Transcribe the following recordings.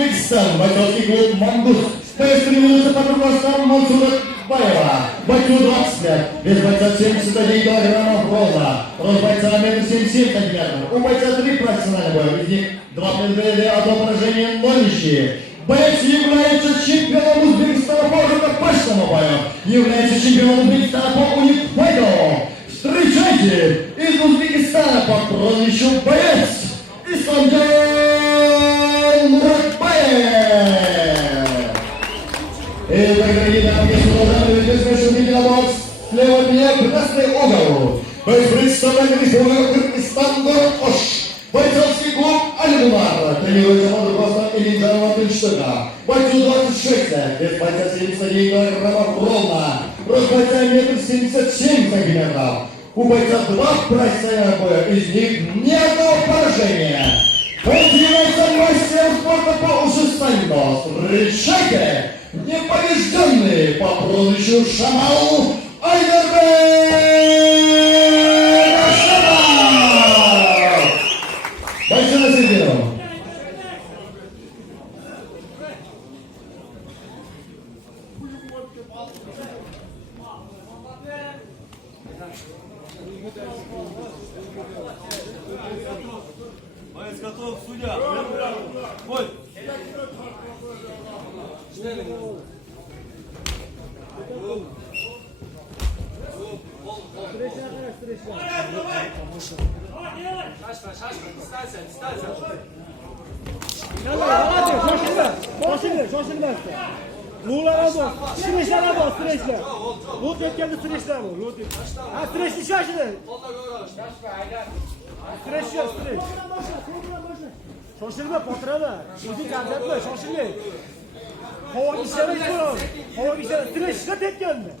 O'zbekiston bokschi klub Mandus Testrimizda patrullasdan Mansuratbayeva, bokschi 20 лет, без бойца 71 килограммов ровно, рост бойца 1,77 сантиметров, у бойца 3 профессиональных боя, из них 2 победы, одно поражение, 0 ничьи. Боец является чемпионом Узбекистана по рукопашному бою, является чемпионом Узбекистана по уникфайту. Встречайте из Узбекистана по прозвищу боец Исламджан Муратбаев. Итак, дорогие дамы и господа, известно, что видите на бокс слева от меня красный угол. Боец представляет Республику Кыргызстан, город Ош. Бойцовский клуб Альмар. Тренируется под руководством Ильича Матынштыка. Бойцу 26 лет, вес бойца 71 килограммов ровно. Рост бойца 1,77 сантиметров. У бойца 2 профессиональных боя, из них ни одного поражения. Он является мастером спорта по ушистанию. Встречайте, непобежденный по прозвищу Шамал Айдарбек Ашамал. Бойцы на середину. Боец готов, судья. Бой. Shoshilmasdan. Lo'larni bos, streshlarni bos, streshlar. Lot etganda streshlar bor, lot et. Ha, streshni shoshiling. Stresh. Shoshilma, potrama. O'zing gazatma, shoshilmang. Havoga ishlamaysiz. Havoga ishlamaysiz. Streshga tetganda.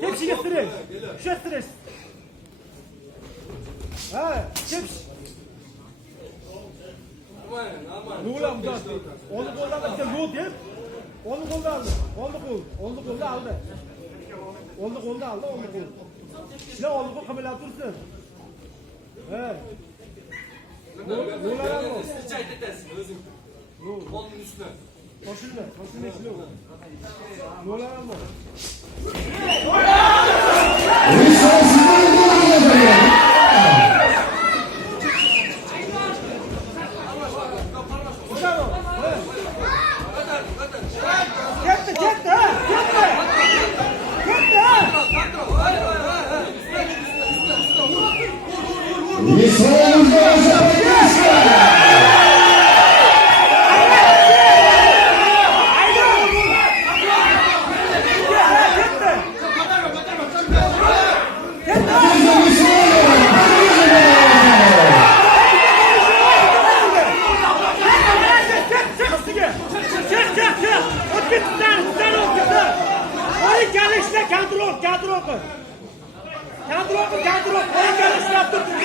Tepshiga stresh. O'sha stresh. Ha, tepsh. Lo'lar muddat. Onu qo'ldan bitta lot deb. Onu qo'ldan aldi. Oldi qo'lda aldi. Oldi qo'lda aldi, oldi qo'l. Ishlar oldi qo'l qimilab tursin. Ha. Lo'lar aldi. Siz aytasiz o'zing. Qo'lning ustidan. Shoshilma ishlar. Lo'lar aldi. Kadro. Oyun gelişine yaptırdık.